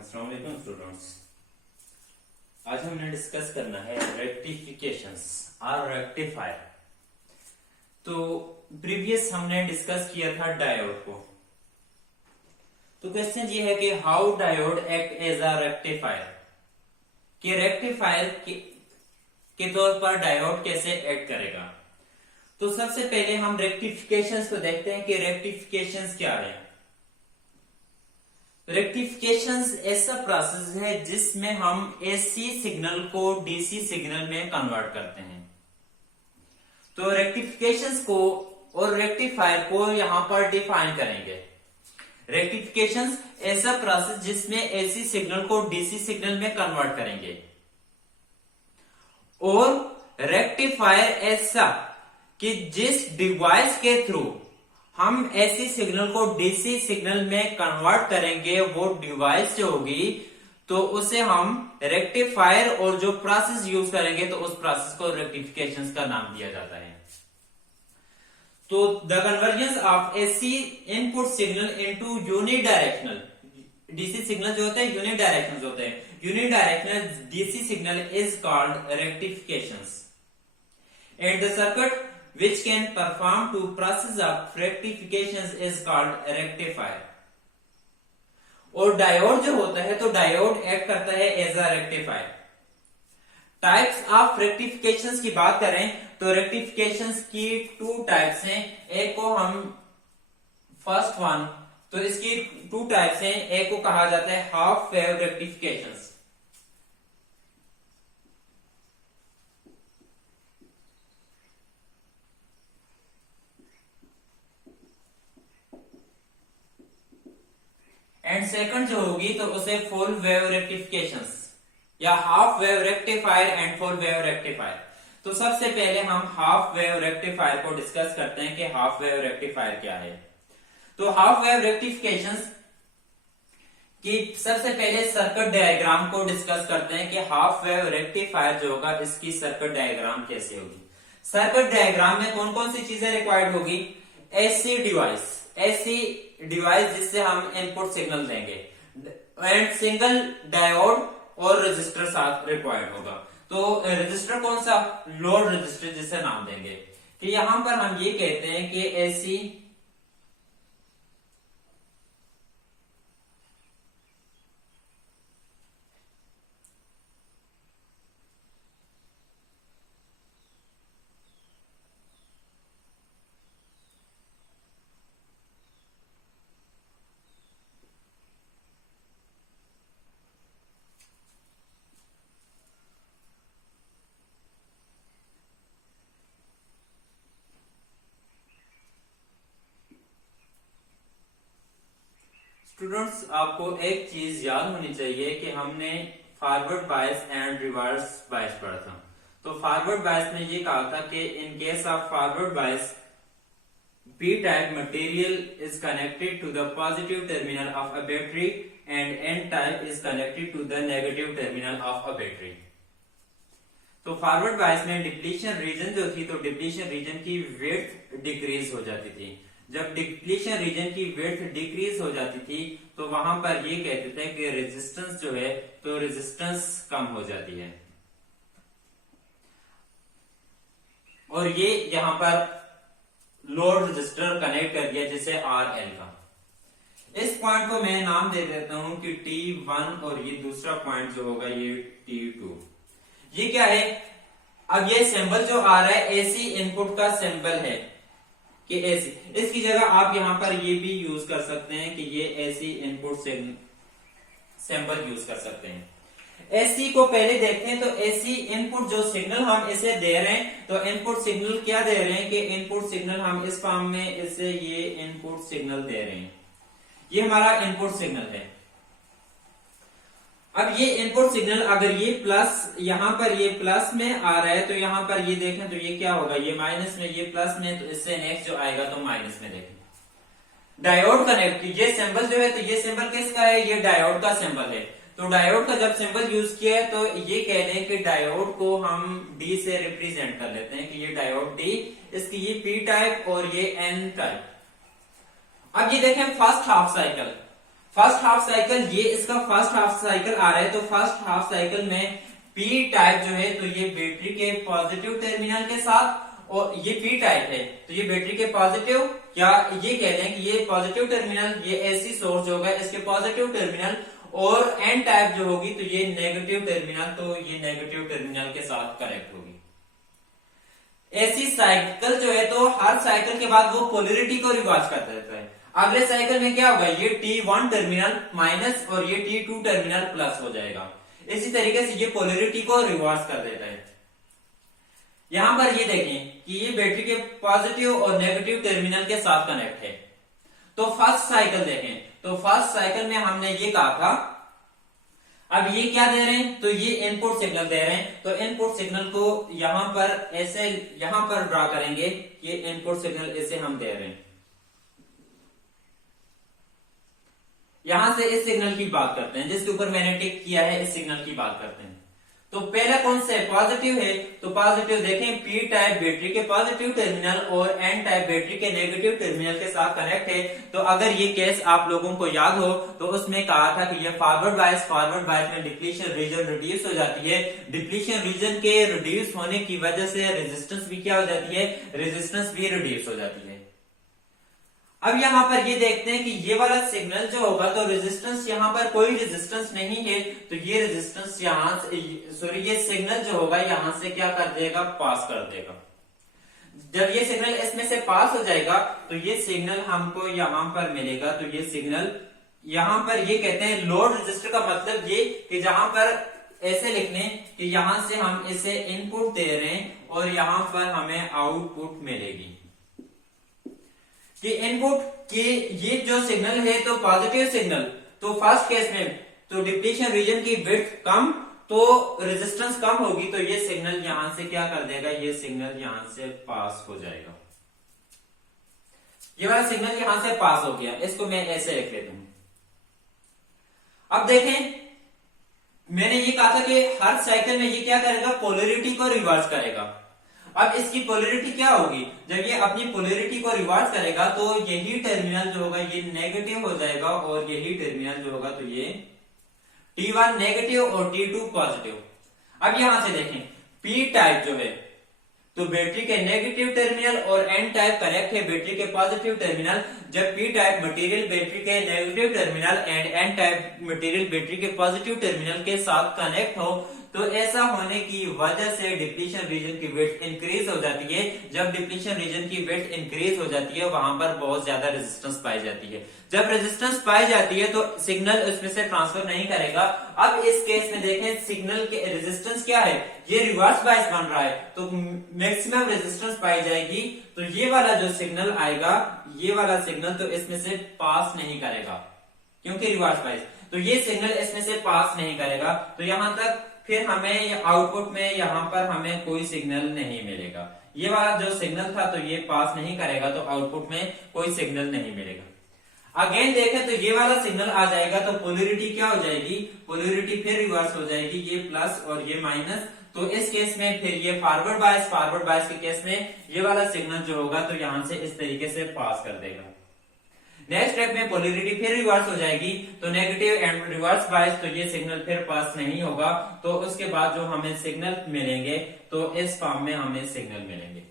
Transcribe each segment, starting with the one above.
अस्सलाम वालेकुम स्टूडेंट्स। आज हमने डिस्कस करना है रेक्टिफिकेशंस और रेक्टिफायर। तो प्रीवियस हमने डिस्कस किया था डायोड को। तो क्वेश्चन ये है कि how diode act as a rectifier, कि रेक्टिफायर के तौर पर डायोड कैसे एक्ट करेगा। तो सबसे पहले हम रेक्टिफिकेशंस को देखते हैं कि रेक्टिफिकेशंस क्या है। रेक्टिफिकेशंस ऐसा प्रोसेस है जिसमें हम एसी सिग्नल को डीसी सिग्नल में कन्वर्ट करते हैं। तो रेक्टिफिकेशंस को और रेक्टिफायर को यहां पर डिफाइन करेंगे। रेक्टिफिकेशंस ऐसा प्रोसेस जिसमें एसी सिग्नल को डीसी सिग्नल में कन्वर्ट करेंगे, और रेक्टिफायर ऐसा कि जिस डिवाइस के थ्रू हम एसी सिग्नल को डीसी सिग्नल में कन्वर्ट करेंगे वो डिवाइस जो होगी तो उसे हम रेक्टिफायर, और जो प्रोसेस यूज करेंगे तो उस प्रोसेस को रेक्टिफिकेशंस का नाम दिया जाता है। तो the convergence of AC input signal into unidirectional DC signal जो होते हैं यूनिडायरेक्शनल होते हैं, unidirectional DC signal is called rectifications, and the circuit which can perform to process of rectifications is called rectifier। और डायोड जो होता है तो डायोड एक्ट करता है as a rectifier. Types of rectifications की बात करें तो रेक्टिफिकेशंस की टू टाइप्स हैं। एक को हम फर्स्ट वन, तो इसकी टू टाइप्स हैं। एक को कहा जाता है हाफ वेव रेक्टिफिकेशंस। एंड सेकंड जो होगी तो उसे फुल वेव रेक्टिफिकेशंस या half wave rectifier and full wave rectifier. तो सबसे पहले हम हाफ वेव रेक्टिफायर को डिस्कस करते हैं कि हाफ वेव रेक्टिफायर क्या है। तो हाफ वेव रेक्टिफिकेशंस की सबसे पहले सर्किट डायग्राम को डिस्कस करते हैं कि हाफ वेव रेक्टिफायर जो होगा इसकी सर्किट डायग्राम कैसे होगी। सर्किट डायग्राम में कौन कौन सी चीजें रिक्वायर्ड होगी। एसी डिवाइस जिससे हम इनपुट सिग्नल देंगे, एंड सिंगल डायोड और रजिस्टर साथ रिक्वायर्ड होगा। तो रजिस्टर कौन सा, लोड रजिस्टर जिसे नाम देंगे। कि यहां पर हम ये कहते हैं कि एसी स्टूडेंट्स, आपको एक चीज याद होनी चाहिए कि हमने forward bias and reverse bias पढ़ा था। तो फॉरवर्ड बायस में ये कहा था कि in case of forward bias P type material is connected to the positive terminal of a battery and N type is connected to the negative terminal of a battery। तो forward bias में depletion region जो थी, तो depletion region की width decrease हो जाती थी। जब डिप्लीशन रीजन की विड्थ डिक्रीज हो जाती थी तो वहां पर ये कहते थे कि रेजिस्टेंस जो है तो रेजिस्टेंस कम हो जाती है। और ये यहां पर लोड रजिस्टर कनेक्ट कर दिया जैसे RL का। इस पॉइंट को मैं नाम दे देता हूं कि T1, और ये दूसरा पॉइंट जो होगा ये T2। ये क्या है, अब ये सिंबल जो आ रहा है एसी इनपुट का सिंबल है कि एसी, इसकी जगह आप यहां पर ये भी यूज कर सकते हैं कि ये एसी इनपुट सिंबल यूज कर सकते हैं। एसी को पहले देखते हैं। तो एसी इनपुट जो सिग्नल हम इसे दे रहे हैं, तो इनपुट सिग्नल क्या दे रहे हैं कि इनपुट सिग्नल हम इस फॉर्म में इसे ये इनपुट सिग्नल दे रहे हैं। ये हमारा इनपुट सिग्नल है। अब ये इनपुट सिग्नल अगर ये प्लस, यहां पर ये प्लस में आ रहा है तो यहां पर ये देखें तो ये क्या होगा, ये माइनस में, ये प्लस में, तो इससे नेक्स्ट जो आएगा तो माइनस में। देखें डायोड कनेक्ट, ये सिंबल जो है तो ये सिंबल किसका है, ये डायोड का सिंबल है। तो डायोड का जब सिंबल यूज किया है तो ये कह लें कि डायोड को हम डी से रिप्रेजेंट कर लेते हैं कि ये डायोड डी, इसकी ये पी टाइप और ये एन टाइप। अब ये देखें first half cycle, first half cycle, ये इसका फर्स्ट हाफ साइकिल आ रहा है, तो फर्स्ट हाफ साइकिल में पी टाइप जो है तो ये बैटरी के पॉजिटिव टर्मिनल के साथ, और ये पी टाइप है तो ये बैटरी के पॉजिटिव, या ये कह रहे हैं कि ये पॉजिटिव टर्मिनल, ये एसी सोर्स जो होगा इसके पॉजिटिव टर्मिनल, और एन टाइप जो होगी तो ये नेगेटिव टर्मिनल, तो ये नेगेटिव टर्मिनल के साथ कनेक्ट होगी। ऐसी साइकिल जो है तो हर साइकिल के बाद वो पोलैरिटी को रिवर्स कर देता है। अगले साइकिल में क्या होगा, ये T1 टर्मिनल माइनस और ये T2 टर्मिनल प्लस हो जाएगा। इसी तरीके से ये पोलैरिटी को रिवर्स कर देता है। यहां पर ये देखें कि ये बैटरी के पॉजिटिव और नेगेटिव टर्मिनल के साथ कनेक्ट है। तो फर्स्ट साइकिल देखें, तो फर्स्ट साइकिल में हमने ये कहा था, अब ये क्या दे रहे हैं, तो ये इनपुट सिग्नल दे रहे हैं, तो इनपुट सिग्नल को यहां पर ऐसे यहां पर ड्रा करेंगे, ये इनपुट सिग्नल ऐसे हम दे रहे हैं। यहां से इस सिग्नल की बात करते हैं, जिसके ऊपर मैंने टिक किया है, इस सिग्नल की बात करते हैं। तो पहला कौन सा है, पॉजिटिव है, तो पॉजिटिव देखें पी टाइप बैटरी के पॉजिटिव टर्मिनल और एन टाइप बैटरी के नेगेटिव टर्मिनल के साथ कनेक्ट है। तो अगर ये केस आप लोगों को याद हो तो उसमें कहा था कि ये फॉरवर्ड बायस में डिप्लीशन रीजन रिड्यूस हो जाती है। डिप्लीशन रीजन के रिड्यूस होने की वजह से रेजिस्टेंस भी क्या हो जाती है, रेजिस्टेंस भी रिड्यूस हो जाती है। अब यहां पर ये देखते हैं कि ये वाला सिग्नल जो होगा तो रेजिस्टेंस, यहां पर कोई रेजिस्टेंस नहीं है, तो ये रेजिस्टेंस यहां से, सॉरी ये सिग्नल जो होगा यहां से क्या कर देगा, पास कर देगा। जब ये सिग्नल इसमें से पास हो जाएगा तो ये सिग्नल हमको यहां पर मिलेगा, तो ये सिग्नल यहां पर ये कहते हैं लोड रजिस्टर का मतलब ये कि जहां पर ऐसे लिखने कि यहां से हम इसे इनपुट दे रहे हैं और यहां पर हमें आउटपुट मिलेगी कि इनपुट के ये जो सिग्नल है तो पॉजिटिव सिग्नल, तो फर्स्ट केस में तो डिप्लीशन रीजन की विड्थ कम, तो रेजिस्टेंस कम होगी, तो ये सिग्नल यहां से क्या कर देगा, ये सिग्नल यहां से पास हो जाएगा। ये वाला सिग्नल यहां से पास हो गया, इसको मैं ऐसे लिख लेता हूं। अब देखें मैंने ये कहा था कि हर साइकिल में ये क्या करेगा, पोलैरिटी को रिवर्स करेगा। अब इसकी पोलैरिटी क्या होगी, जब ये अपनी पोलैरिटी को रिवर्स करेगा तो यही टर्मिनल जो होगा ये नेगेटिव हो जाएगा और यही टर्मिनल जो होगा तो ये T1 नेगेटिव और T2 पॉजिटिव। अब यहां से देखें P टाइप जो है तो बैटरी के नेगेटिव टर्मिनल और N टाइप कनेक्ट है बैटरी के पॉजिटिव टर्मिनल। जब P टाइप मटेरियल बैटरी के negative terminal and N type material battery के पॉजिटिव टर्मिनल के साथ कनेक्ट हो तो ऐसा होने की वजह से डिप्लीशन रीजन की विड्थ इंक्रीज हो जाती है। जब डिप्लीशन रीजन की विड्थ इंक्रीज हो जाती है वहां पर बहुत ज्यादा रेजिस्टेंस पाई जाती है। जब रेजिस्टेंस पाई जाती है तो सिग्नल उसमें से ट्रांसफर नहीं करेगा। अब इस केस में देखें सिग्नल के रेजिस्टेंस क्या है, ये रिवर्स बायस बन रहा है तो मैक्सिमम रेजिस्टेंस पाई जाएगी। तो ये वाला जो सिग्नल आएगा, ये वाला सिग्नल तो इसमें से पास नहीं करेगा क्योंकि रिवर्स बायस, तो ये सिग्नल इसमें से पास नहीं करेगा। तो यहां तक फिर हमें आउटपुट में यहां पर हमें कोई सिग्नल नहीं मिलेगा। ये वाला जो सिग्नल था तो ये पास नहीं करेगा तो आउटपुट में कोई सिग्नल नहीं मिलेगा। अगेन देखें तो ये वाला सिग्नल आ जाएगा तो पोलैरिटी क्या हो जाएगी, पोलैरिटी फिर रिवर्स हो जाएगी, ये प्लस और ये माइनस। तो इस केस में फिर ये फॉरवर्ड बायस के केस में ये वाला सिग्नल जो होगा तो यहां से इस तरीके से पास कर देगा। नेक्स्ट स्टेप में पोलैरिटी फिर रिवर्स हो जाएगी तो नेगेटिव एंड रिवर्स बायस, तो ये सिग्नल फिर पास नहीं होगा। तो उसके बाद जो हमें सिग्नल मिलेंगे तो इस फॉर्म में हमें सिग्नल मिलेंगे।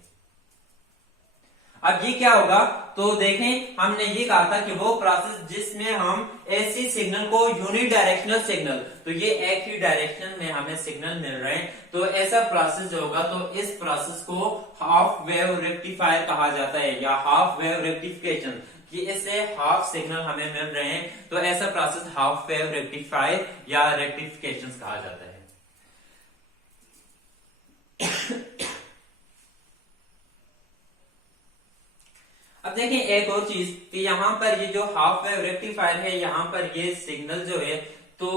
अब ये क्या होगा, तो देखें हमने ये कहा था कि वो प्रोसेस जिसमें हम ऐसी सिग्नल को यूनिडायरेक्शनल सिग्नल, तो ये एक ही डायरेक्शन में हमें सिग्नल मिल रहे हैं, तो ऐसा प्रोसेस जो होगा तो इस प्रोसेस को हाफ वेव रेक्टिफायर कहा जाता है या हाफ वेव रेक्टिफिकेशन, कि इससे हाफ सिग्नल हमें मिल रहे हैं तो ऐसा प्रोसेस हाफ वेव रेक्टिफायर या रेक्टिफिकेशन कहा जाता है। अब देखें एक और चीज कि यहाँ पर ये जो हाफ वेव रेक्टिफायर है, यहाँ पर ये सिग्नल जो है तो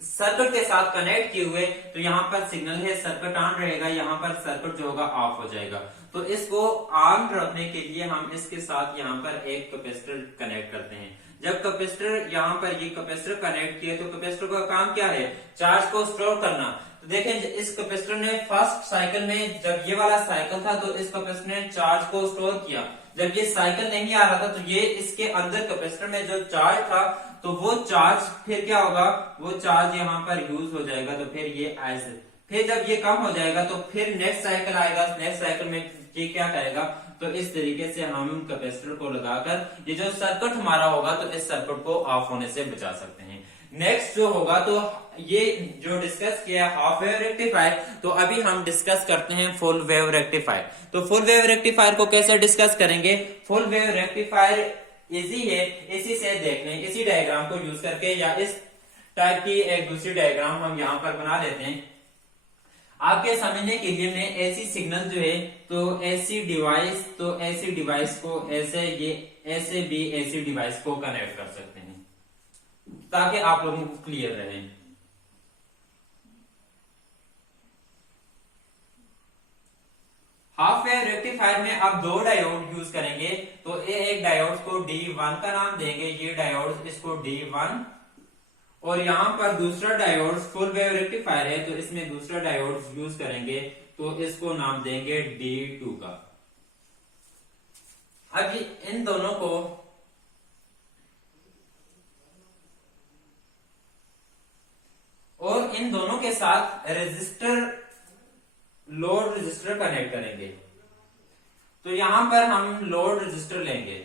सर्किट के साथ कनेक्ट किए हुए, तो यहाँ पर सिग्नल है, सर्किट ऑन रहेगा, यहाँ पर सर्किट जो होगा ऑफ हो जाएगा। तो इसको ऑन रखने के लिए हम इसके साथ यहाँ पर एक कैपेसिटर कनेक्ट करते हैं। जब कैपेसिटर यहाँ पर ये कैपेसिटर कनेक्ट किए तो कैपेसिटर का काम क्या है, चार्ज को स्टोर करना। तो देखें इस कैपेसिटर ने फर्स्ट साइकिल में, जब ये वाला साइकिल था तो इस कैपेसिटर ने चार्ज को स्टोर किया। जब ये साइकिल नहीं आ रहा था तो ये इसके अंदर कैपेसिटर में जो चार्ज था तो वो चार्ज फिर क्या होगा, वो चार्ज यहाँ पर यूज हो जाएगा, तो फिर ये ऐसे, फिर जब ये कम हो जाएगा तो फिर नेक्स्ट साइकिल आएगा, नेक्स्ट साइकिल में ये क्या करेगा, तो इस तरीके से हम कैपेसिटर को लगाकर ये जो सर्किट हमारा होगा तो इस सर्किट को ऑफ होने से बचा सकते हैं। नेक्स्ट जो होगा तो ये जो डिस्कस किया हाफ वेव रेक्टिफायर, तो अभी हम डिस्कस करते हैं फुल वेव रेक्टिफायर। तो फुल वेव रेक्टिफायर को कैसे डिस्कस करेंगे? फुल वेव रेक्टिफायर इजी है, इसी से देखने, इसी डायग्राम को यूज करके या इस टाइप की एक दूसरी डायग्राम हम यहाँ पर बना लेते हैं आपके समझने के लिए। मैं ऐसी सिग्नल जो है तो ऐसी डिवाइस, तो ऐसी डिवाइस को ऐसे, ये ऐसे भी ऐसी डिवाइस को कनेक्ट कर सकते हैं ताकि आप लोगों को क्लियर रहे। हाफ वेव रेक्टिफायर में आप दो डायोड यूज करेंगे, तो एक डायोड को D1 का नाम देंगे, ये डायोड इसको D1, और यहां पर दूसरा डायोड फुल वेव रेक्टिफायर है तो इसमें दूसरा डायोड यूज करेंगे तो इसको नाम देंगे D2 का। अब इन दोनों को और इन दोनों के साथ रेजिस्टर, लोड रेजिस्टर कनेक्ट करेंगे। तो यहां पर हम लोड रेजिस्टर लेंगे,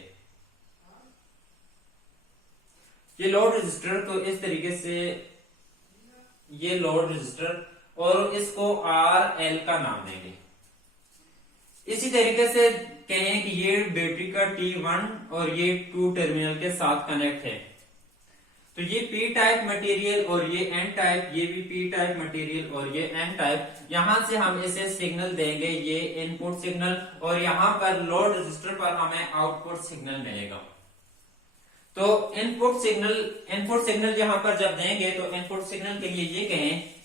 ये लोड रेजिस्टर, तो इस तरीके से ये लोड रेजिस्टर, और इसको RL का नाम देंगे। इसी तरीके से कहें कि ये बैटरी का T1 और ये 2 टर्मिनल के साथ कनेक्ट है, तो ये P टाइप मटेरियल और ये N टाइप, ये भी P टाइप मटेरियल और ये N टाइप। यहां से हम इसे सिग्नल देंगे, ये इनपुट सिग्नल, और यहां पर लोड रेजिस्टर पर हमें आउटपुट सिग्नल मिलेगा। तो इनपुट सिग्नल यहां पर जब देंगे तो इनपुट सिग्नल के लिए ये कहें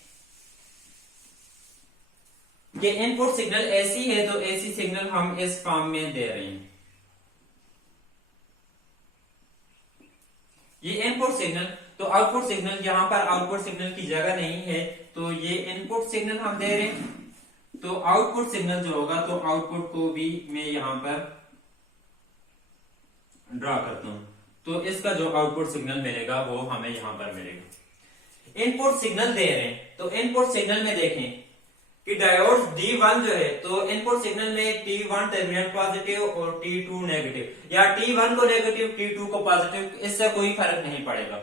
कि इनपुट सिग्नल ऐसी है, तो ऐसी सिग्नल हम इस फॉर्म में दे रहे हैं। ये इनपुट सिग्नल, तो आउटपुट सिग्नल, यहां पर आउटपुट सिग्नल की जगह नहीं है तो ये इनपुट सिग्नल हम दे रहे हैं। तो आउटपुट सिग्नल जो होगा तो आउटपुट को भी मैं यहां पर ड्रा करता हूं, तो इसका जो आउटपुट सिग्नल मिलेगा वो हमें यहां पर मिलेगा। इनपुट सिग्नल दे रहे हैं, तो इनपुट सिग्नल में देखें कि डायोड D1 जो है तो इनपुट सिग्नल में T1 टर्मिनल पॉजिटिव और T2 नेगेटिव, या T1 को नेगेटिव T2 को पॉजिटिव, इससे कोई फर्क नहीं पड़ेगा।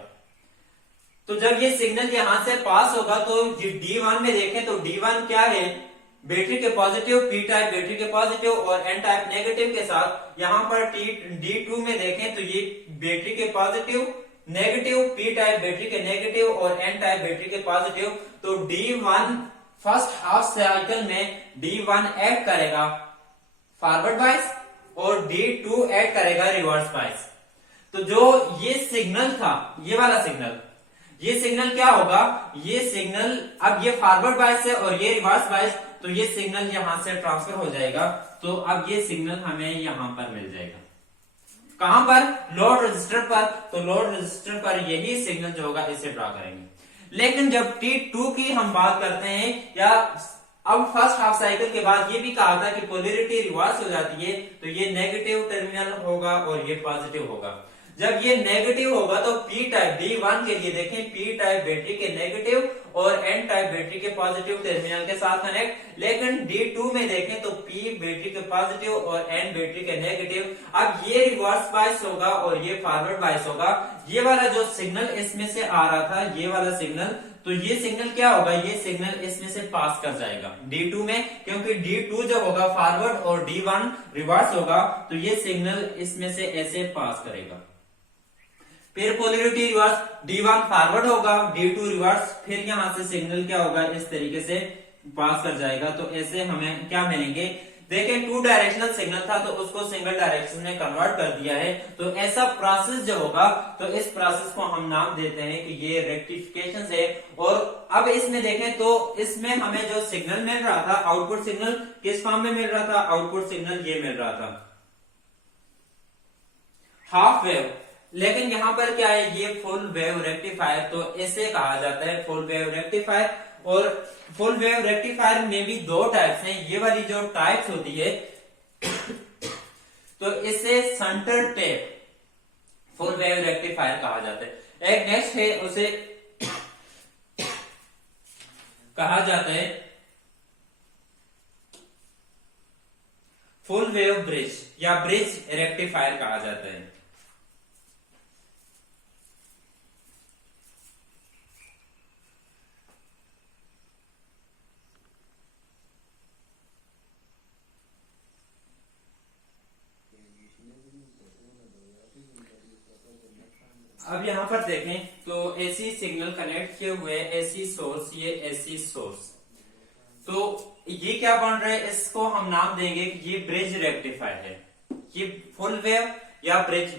तो जब ये सिग्नल यहां से पास होगा तो D1 में देखें तो D1 क्या है, बैटरी के पॉजिटिव, P टाइप बैटरी के पॉजिटिव और N टाइप नेगेटिव के साथ। यहां पर D2 में देखें तो ये बैटरी के positive, negative, P type battery के नेगेटिव और N टाइप बैटरी के पॉजिटिव। तो D1 फर्स्ट हाफ साइकिल में D1 ऐड करेगा फॉरवर्ड बाइस और D2 ऐड करेगा रिवर्स बाइस। तो जो ये सिग्नल था, ये वाला सिग्नल, ये सिग्नल क्या होगा, ये सिग्नल अब ये फॉरवर्ड बाइस है और ये रिवर्स बाइस, तो ये सिग्नल यहां से ट्रांसफर हो जाएगा। तो अब ये सिग्नल हमें यहां पर मिल जाएगा, कहां पर, लोड रजिस्टर पर। तो लोड रजिस्टर पर यही सिग्नल जो होगा इसे ड्रा करेंगे। लेकिन जब T2 की हम बात करते हैं, या अब फर्स्ट हाफ साइकिल के बाद ये भी कहा था कि पोलैरिटी रिवर्स हो जाती है, तो ये नेगेटिव टर्मिनल होगा और ये पॉजिटिव होगा। जब ये नेगेटिव होगा तो P टाइप D1 के लिए देखें, P टाइप बैटरी के नेगेटिव और N टाइप बैटरी के पॉजिटिव टर्मिनल के साथ कनेक्ट। लेकिन D2 में देखें तो P बैटरी के पॉजिटिव और N बैटरी के नेगेटिव। अब ये रिवर्स बायस होगा और ये फॉरवर्ड बायस होगा। ये वाला जो सिग्नल इसमें से आ रहा था, ये वाला सिग्नल, तो ये सिग्नल क्या होगा, ये सिग्नल इसमें से पास कर जाएगा D2 में, क्योंकि D2 जो होगा फॉरवर्ड और D1 रिवर्स होगा, तो ये सिग्नल इसमें से ऐसे पास करेगा। फिर पोलैरिटी रिवर्स, D1 फॉरवर्ड होगा, D2 रिवर्स, फिर यहां से सिग्नल क्या होगा, इस तरीके से पास कर जाएगा। तो ऐसे हमें क्या मिलेंगे, देखें 2 डायरेक्शनल सिग्नल था तो उसको सिंगल डायरेक्शन में कन्वर्ट कर दिया है। तो ऐसा प्रोसेस जो होगा, तो इस प्रोसेस को हम नाम देते हैं कि ये रेक्टिफिकेशन है। और अब इसमें देखें तो इसमें हमें जो सिग्नल मिल रहा था, आउटपुट सिग्नल किस फॉर्म में मिल रहा था, आउटपुट सिग्नल ये मिल रहा था हाफ वेव। लेकिन यहां पर क्या है, ये फुल वेव रेक्टिफायर, तो इसे कहा जाता है फुल वेव रेक्टिफायर। और फुल वेव रेक्टिफायर में भी 2 टाइप्स हैं। ये वाली जो टाइप्स होती है तो इसे centre tap full wave rectifier कहा जाता है। एक नेक्स्ट है, उसे कहा जाता है फुल वेव ब्रिज या ब्रिज रेक्टिफायर कहा जाता है। अब यहां पर देखें तो एसी सिग्नल कनेक्ट किए हुए एसी सोर्स, ये एसी सोर्स, तो ये क्या बन रहा है, इसको हम नाम देंगे कि ये ब्रिज रेक्टिफायर है। ये फुल वेव या ब्रिज,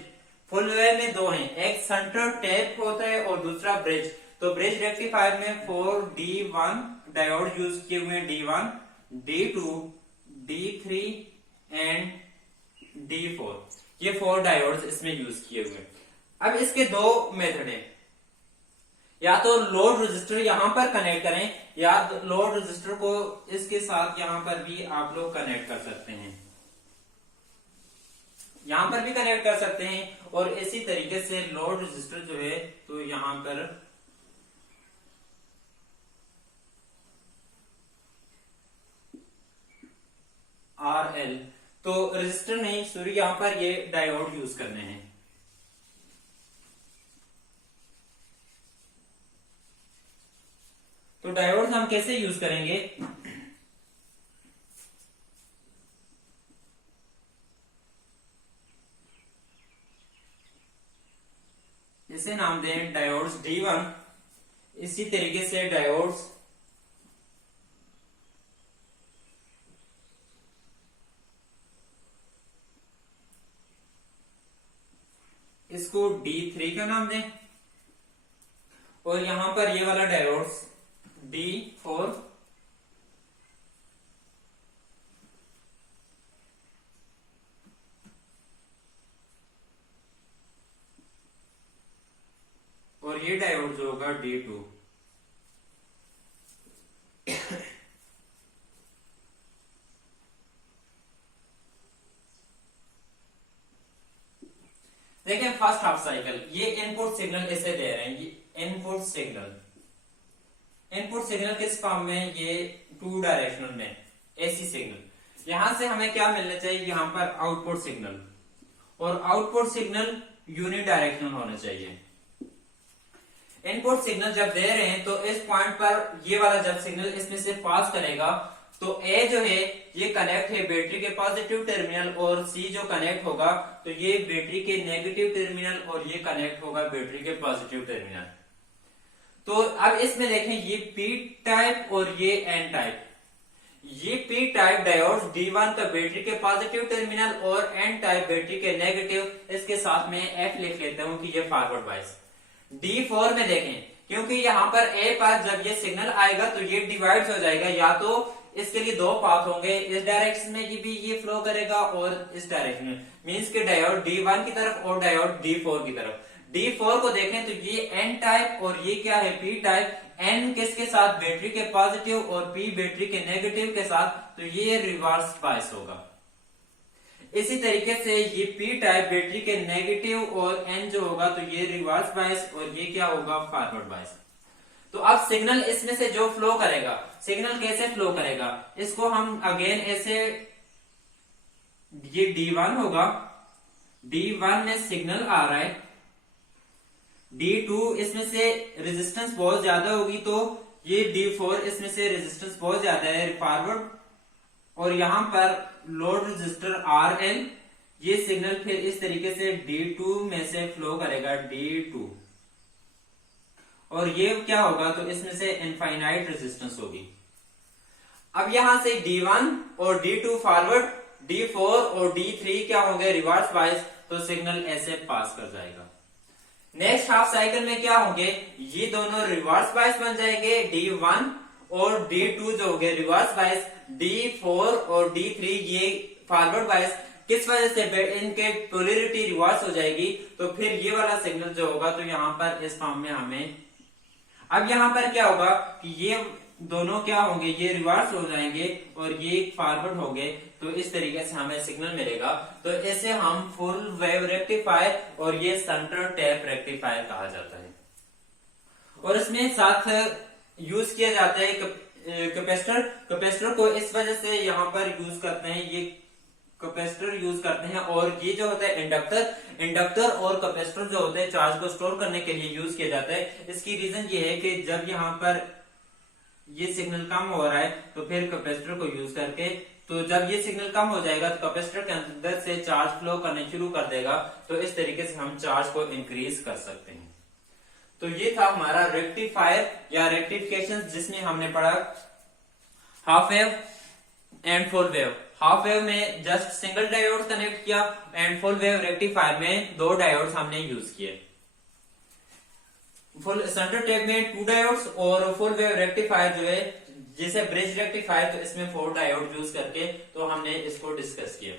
फुल वेव में दो हैं, एक सेंटर टैप होता है और दूसरा ब्रिज। तो ब्रिज रेक्टिफायर में 4D1 डायोड यूज किए हुए हैं, D1, D2, D3 and D4, ये 4 डायोड्स इसमें यूज किए हुए हैं। अब इसके दो मेथड हैं, या तो लोड रजिस्टर यहां पर कनेक्ट करें या लोड रजिस्टर को इसके साथ यहां पर भी आप लोग कनेक्ट कर सकते हैं, यहां पर भी कनेक्ट कर सकते हैं। और इसी तरीके से लोड रजिस्टर जो है तो यहां पर RL, तो रजिस्टर नहीं सॉरी, यहां पर ये डायोड यूज करने हैं। तो डायोड हम कैसे यूज करेंगे, इसे नाम दें डायोड्स D1। इसी तरीके से डायोड्स इसको D3 का नाम दें, और यहां पर ये वाला डायोड्स D4, और ये डायोड जो होगा D2। देखें फर्स्ट हाफ साइकिल, ये इनपुट सिग्नल इसे दे रहे हैं, ये इनपुट सिग्नल, इनपुट सिग्नल किस फॉर्म में, ये 2 डायरेक्शनल में एसी सिग्नल। यहां से हमें क्या मिलना चाहिए, यहां पर आउटपुट सिग्नल, और आउटपुट सिग्नल यूनि डायरेक्शनल होना चाहिए। इनपुट सिग्नल जब दे रहे हैं तो इस पॉइंट पर ये वाला जब सिग्नल इसमें से पास करेगा तो ए जो है ये कनेक्ट है बैटरी के पॉजिटिव टर्मिनल, और सी जो कनेक्ट होगा तो ये बैटरी के नेगेटिव टर्मिनल, और ये कनेक्ट होगा बैटरी के पॉजिटिव टर्मिनल। तो अब इसमें देखें ये पी टाइप और ये एन टाइप, ये पी टाइप डायोड्स D1 का बैटरी के पॉजिटिव टर्मिनल और एन टाइप बैटरी के नेगेटिव, इसके साथ में एफ लिख लेता हूं कि ये फॉरवर्ड बायस। D4 में देखें, क्योंकि यहां पर ए पर जब ये सिग्नल आएगा तो ये डिवाइड हो जाएगा, या तो इसके लिए दो पाथ होंगे, इस डायरेक्शन में ये भी ये फ्लो करेगा और इस डायरेक्शन में, मींस के डायोड D1 की तरफ और डायोड D4 की तरफ। D4 को देखें तो ये एन टाइप और ये क्या है पी टाइप, एन किसके साथ, बैटरी के पॉजिटिव और पी बैटरी के नेगेटिव के साथ, तो ये रिवर्स बायस होगा। इसी तरीके से ये पी टाइप बैटरी के नेगेटिव और एन जो होगा तो ये रिवर्स बायस, और ये क्या होगा फॉरवर्ड बायस। तो अब सिग्नल इसमें से जो फ्लो करेगा, सिग्नल कैसे फ्लो करेगा, इसको हम अगेन ऐसे, ये D1 होगा, D1 में सिग्नल आ रहा है, D2 इसमें से रेजिस्टेंस बहुत ज्यादा होगी तो ये D4 इसमें से रेजिस्टेंस बहुत ज्यादा है फॉरवर्ड, और यहां पर लोड रेजिस्टर RL, ये सिग्नल फिर इस तरीके से D2 में से फ्लो करेगा D2, और ये क्या होगा तो इसमें से इनफाइनाइट रेजिस्टेंस होगी। अब यहां से D1 और D2 फॉरवर्ड, D4 और D3 क्या होंगे रिवर्स बायस, तो सिग्नल ऐसे पास कर जाएगा। नेक्स्ट हाफ साइकिल में क्या होंगे, ये दोनों रिवर्स बायस बन जाएंगे, D1 और D2 जो होंगे रिवर्स बायस, D4 और D3 ये फॉरवर्ड बायस। किस वजह से, इनके पोलैरिटी रिवर्स हो जाएगी, तो फिर ये वाला सिग्नल जो होगा तो यहां पर इस फॉर्म में हमें, अब यहां पर क्या होगा कि ये दोनों क्या होंगे, ये रिवर्स हो जाएंगे और ये फॉरवर्ड होंगे, तो इस तरीके से हमें सिग्नल मिलेगा। तो इसे हम फुल वेव रेक्टिफायर और ये सेंटर टैप रेक्टिफायर कहा जाता है। और इसमें साथ यूज किया जाता है कैपेसिटर को इस वजह से यहाँ पर यूज करते हैं, ये कैपेसिटर यूज करते हैं। और ये जो होता है इंडक्टर और कैपेसिटर जो होते हैं चार्ज को स्टोर करने के लिए यूज किया जाता है। इसकी रीजन ये है कि जब यहाँ पर ये सिग्नल कम हो रहा है तो फिर कैपेसिटर को यूज करके, तो जब ये सिग्नल कम हो जाएगा तो कैपेसिटर के अंदर से चार्ज फ्लो करने शुरू कर देगा। तो इस तरीके से हम चार्ज को इंक्रीज कर सकते हैं। तो ये था हमारा रेक्टिफायर या रेक्टिफिकेशन, जिसमें हमने पढ़ा half wave and full wave. Half wave में जस्ट सिंगल डायोड कनेक्ट किया एंड फुल वेव रेक्टिफायर में 2 डायोड्स हमने यूज किए। फुल सेंटर टैप में 2 डायोड्स और फुल वेव रेक्टिफायर जो है जैसे ब्रिज रेक्टिफायर, तो इसमें 4 डायोड यूज करके तो हमने इसको डिस्कस किया।